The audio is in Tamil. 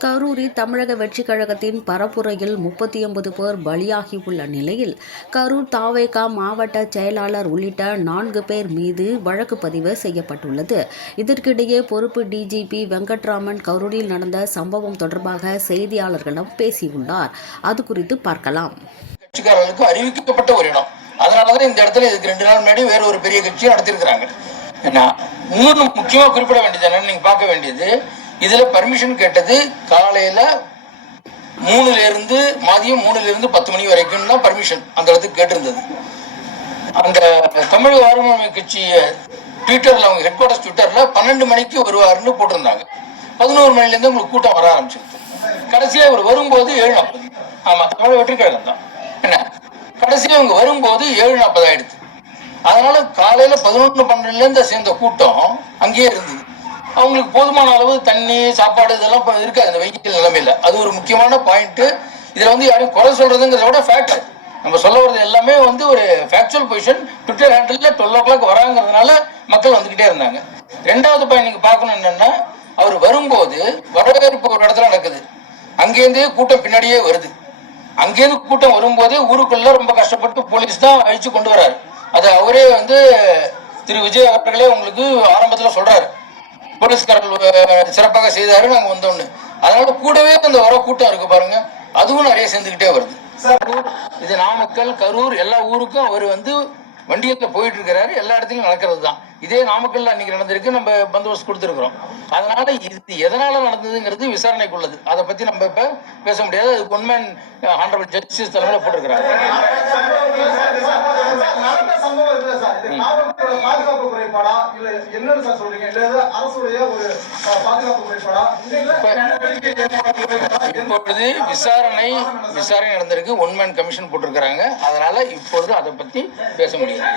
கரூரில் தமிழக வெற்றிக் கழகத்தின் பரப்புரையில் முப்பத்தி ஒன்பது பேர் பலியாகியுள்ள நிலையில் கரூர் தாவேகா மாவட்ட செயலாளர் உள்ளிட்ட நான்கு பேர் மீது வழக்கு பதிவு செய்யப்பட்டுள்ளது. இதற்கிடையே பொறுப்பு டிஜிபி வெங்கட்ராமன் கரூரில் நடந்த சம்பவம் தொடர்பாக செய்தியாளர்களிடம் பேசியுள்ளார். அது குறித்து பார்க்கலாம். கட்சிக்காரர்களுக்கு அறிவிக்கப்பட்ட ஒரு இடம். அதனாலதான் இந்த இடத்துல இதுக்கு ரெண்டு நாள் முன்னாடி வேற ஒரு பெரிய கட்சி நடத்திருக்கிறாங்க முக்கியமா குறிப்பிட வேண்டியது என்னன்னு நீங்க பார்க்க வேண்டியது இதுல பர்மிஷன் கேட்டது காலையில மூணுல இருந்து மதியம் மூணுல இருந்து பத்து மணி வரைக்கும் தான் பர்மிஷன் அந்த இடத்துக்கு கேட்டிருந்தது. அந்த தமிழ் வாரமை கட்சி ட்விட்டர்ல அவங்க ஹெட் குவார்டர்ஸ் ட்விட்டர்ல பன்னெண்டு மணிக்கு வருவாருன்னு போட்டிருந்தாங்க. பதினோரு மணில இருந்து உங்களுக்கு கூட்டம் வர ஆரம்பிச்சிருக்கு கடைசியா அவர் வரும்போது ஏழு நாற்பது. ஆமா தமிழ் வெற்றிக்கழகம் தான். என்ன? கடைசியா அவங்க வரும்போது ஏழு நாற்பது ஆயிடுது அதனால காலையில பதினொன்று பன்னெண்டுல இருந்து சேர்ந்த கூட்டம் அங்கேயே இருந்தது. அவங்களுக்கு போதுமான அளவு தண்ணி சாப்பாடு இதெல்லாம் இப்போ இருக்காது அந்த வெயில் நிலைமையில். அது ஒரு முக்கியமான பாயிண்ட்டு இதில் வந்து யாரையும் குறை சொல்கிறதுங்கிறத விட ஃபேக்ட் நம்ம சொல்ல வர்றது எல்லாமே வந்து ஒரு factual position Twitter handle twelve o'clock வராங்கிறதுனால மக்கள் வந்துக்கிட்டே இருந்தாங்க. ரெண்டாவது பாயிண்ட் நீங்கள் பார்க்கணும் என்னென்னா அவர் வரும்போது வரவேற்பு ஒரு இடத்துல நடக்குது. அங்கேருந்தே கூட்டம் பின்னாடியே வருது. அங்கேருந்து கூட்டம் வரும்போதே ஊருக்குள்ளே ரொம்ப கஷ்டப்பட்டு போலீஸ் தான் அழிச்சு கொண்டு வராரு அது அவரே வந்து திரு. விஜய் அவர்களே உங்களுக்கு ஆரம்பத்தில் சொல்கிறாரு போலீஸ்காரர்கள் சிறப்பாக செய்தாரு நாங்க வந்தோன்னு அதனால கூடவே அந்த வர கூட்டம் இருக்கு பாருங்க. அதுவும் நிறைய சேர்ந்துக்கிட்டே வருது. இது நாமக்கல் கரூர் எல்லா ஊருக்கும் அவர் வந்து வண்டியத்துல போயிட்டு இருக்கிறாரு எல்லா இடத்துலயும் நடக்கிறது தான் இதே நாமக்கல்ல அன்னைக்கு நடந்திருக்கு. நம்ம பந்தோபஸ்து கொடுத்துருக்குறோம். அதனால இது எதனால நடந்ததுங்கிறது விசாரணைக்குள்ளது அதை பத்தி நம்ம இப்ப பேச முடியாது. அதுக்கு உண்மை ஹானரபிள் ஜஸ்டிஸ் தலைமையில போட்டிருக்கிறாங்க சம்பவம் இருக்குல்ல சார் இது காவல்துறையோட பாதுகாப்பு குறைபாடா இல்ல என்னன்னு சார் சொல்றீங்க இல்ல இது அரசுடைய ஒரு அஹ், பாதுகாப்பு குறைபாடா இல்ல நடவடிக்கை ஏற்பாடு குறைபாடா? இப்பொழுது விசாரணை விசாரணை நடந்திருக்கு ஒன்மேன் கமிஷன் போட்டிருக்கிறாங்க அதனால இப்பொழுது அதை பத்தி பேச முடியும்